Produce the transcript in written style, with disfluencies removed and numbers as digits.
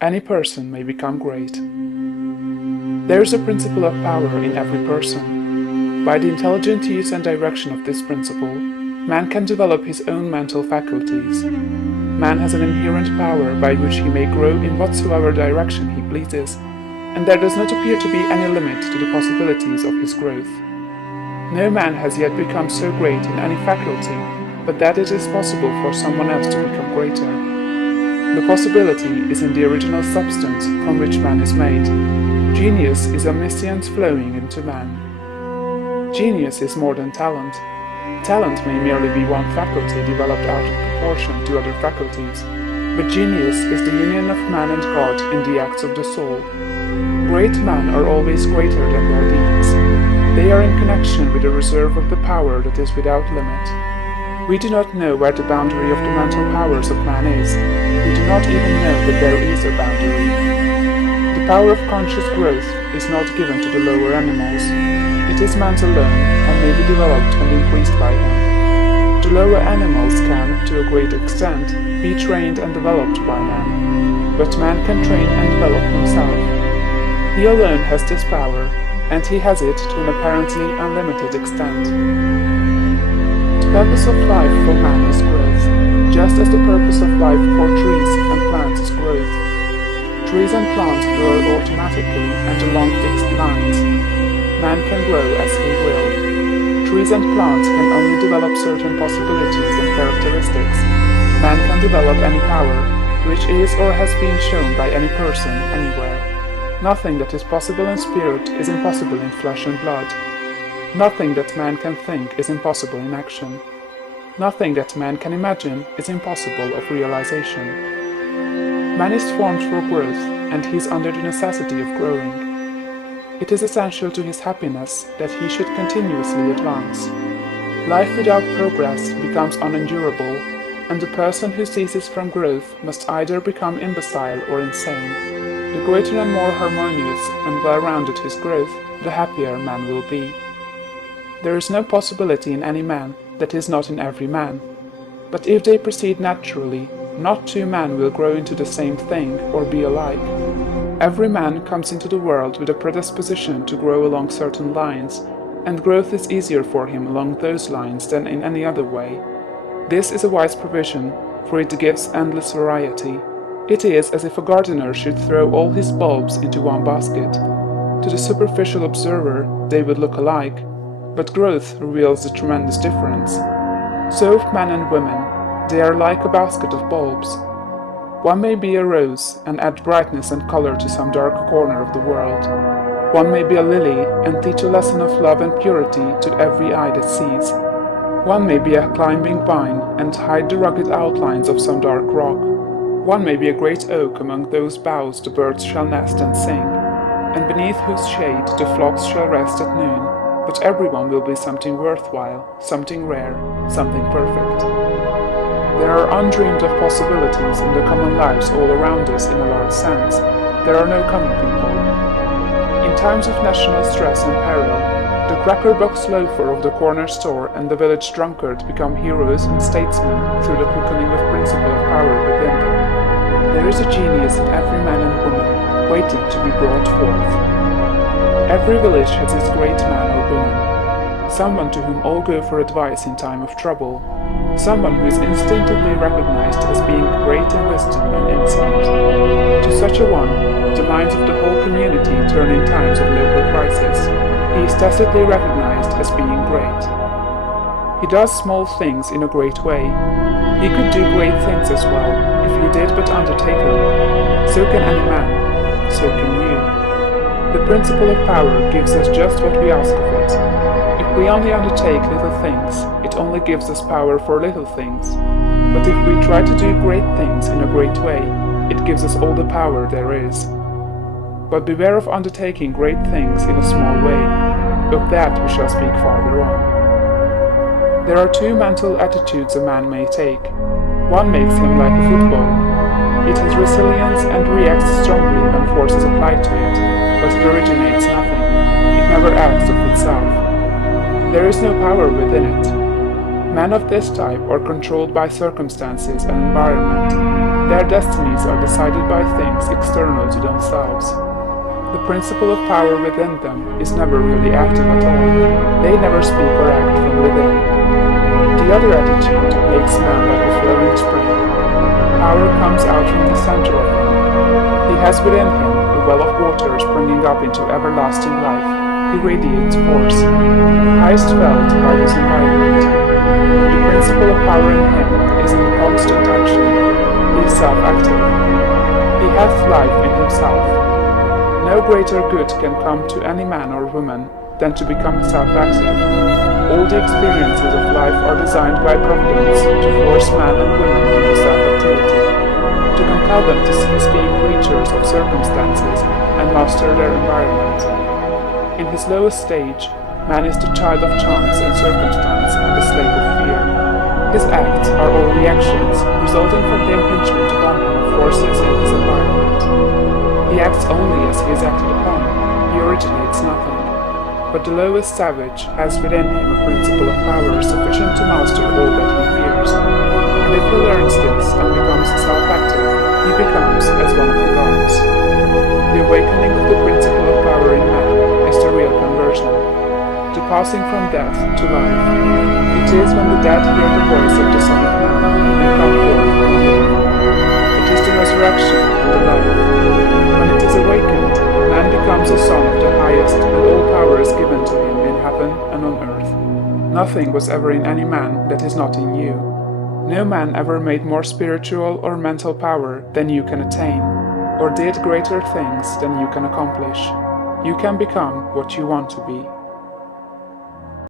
any person may become great. There is a principle of power in every person. By the intelligent use and direction of this principle, man can develop his own mental faculties. Man has an inherent power by which he may grow in whatsoever direction he pleases, and there does not appear to be any limit to the possibilities of his growth. No man has yet become so great in any faculty but that it is possible for someone else to become greater. The possibility is in the original substance from which man is made. Genius is omniscience flowing into man. Genius is more than talent. Talent may merely be one faculty developed out of proportion to other faculties, but genius is the union of man and God in the acts of the soul. Great men are always greater than their deeds. They are in connection with the reserve of the power that is without limit. We do not know where the boundary of the mental powers of man is. We do not even know that there is a boundary. The power of conscious growth is not given to the lower animals. It is man's alone and may be developed and increased by him. The lower animals can, to a great extent, be trained and developed by man. But man can train and develop himself. He alone has this power, and he has it to an apparently unlimited extent. The purpose of life for man is growth, just as the purpose of life for trees and plants is growth. Trees and plants grow automatically and along fixed lines. Man can grow as he will. Trees and plants can only develop certain possibilities and characteristics. Man can develop any power, which is or has been shown by any person, anywhere. Nothing that is possible in spirit is impossible in flesh and blood. Nothing that man can think is impossible in action. Nothing that man can imagine is impossible of realization. Man is formed for growth, and he is under the necessity of growing. It is essential to his happiness that he should continuously advance. Life without progress becomes unendurable, and the person who ceases from growth must either become imbecile or insane. The greater and more harmonious and well-rounded his growth, the happier man will be. There is no possibility in any man that is not in every man. But if they proceed naturally, not two men will grow into the same thing or be alike. Every man comes into the world with a predisposition to grow along certain lines, and growth is easier for him along those lines than in any other way. This is a wise provision, for it gives endless variety. It is as if a gardener should throw all his bulbs into one basket. To the superficial observer, they would look alike, but growth reveals the tremendous difference. So of men and women, they are like a basket of bulbs. One may be a rose and add brightness and color to some dark corner of the world. One may be a lily and teach a lesson of love and purity to every eye that sees. One may be a climbing vine and hide the rugged outlines of some dark rock. One may be a great oak among those boughs the birds shall nest and sing, and beneath whose shade the flocks shall rest at noon, but everyone will be something worthwhile, something rare, something perfect. There are undreamed of possibilities in the common lives all around us in a large sense. There are no common people. In times of national stress and peril, the cracker-box loafer of the corner store and the village drunkard become heroes and statesmen through the quickening of principle of power within them. There is a genius in every man and woman, waiting to be brought forth. Every village has its great man or woman, someone to whom all go for advice in time of trouble, someone who is instinctively recognized as being great in wisdom and insight. To such a one, the minds of the whole community turn in times of local crisis. He is tacitly recognized as being great. He does small things in a great way. He could do great things as well, if he did but undertake them. So can any man, so can you. The principle of power gives us just what we ask of it. If we only undertake little things, it only gives us power for little things. But if we try to do great things in a great way, it gives us all the power there is. But beware of undertaking great things in a small way. Of that we shall speak farther on. There are two mental attitudes a man may take. One makes him like a football. It has resilience and reacts strongly when force is applied to it, but it originates nothing. It never acts of itself. There is no power within it. Men of this type are controlled by circumstances and environment. Their destinies are decided by things external to themselves. The principle of power within them is never really active at all. They never speak or act from within. The other attitude makes man like a flowing spring. Power comes out from the center of him. He has within him a well of water springing up into everlasting life. He radiates force, highest felt by his environment. The principle of power in him is in constant action. He is self-active. He hath life in himself. No greater good can come to any man or woman than to become self-active. All the experiences of life are designed by Providence to force man and women into self-activity, to compel them to cease being creatures of circumstances and master their environment. In his lowest stage, man is the child of chance and circumstance and the slave of fear. His acts are all reactions, resulting from the impingement upon him of forces in his environment. He acts only as he is acted upon. He originates nothing. But the lowest savage has within him a principle of power sufficient to master all that he fears. And if he learns this and becomes self-active, he becomes as one of the gods. The awakening of the principle of power in man is the real conversion, the passing from death to life. It is when the dead hear the voice of the Son of Man and come forth from life. It is the resurrection and the life. When it is awakened, man becomes a son of the highest, and all power is given to him in heaven and on earth. Nothing was ever in any man that is not in you. No man ever made more spiritual or mental power than you can attain, or did greater things than you can accomplish. You can become what you want to be.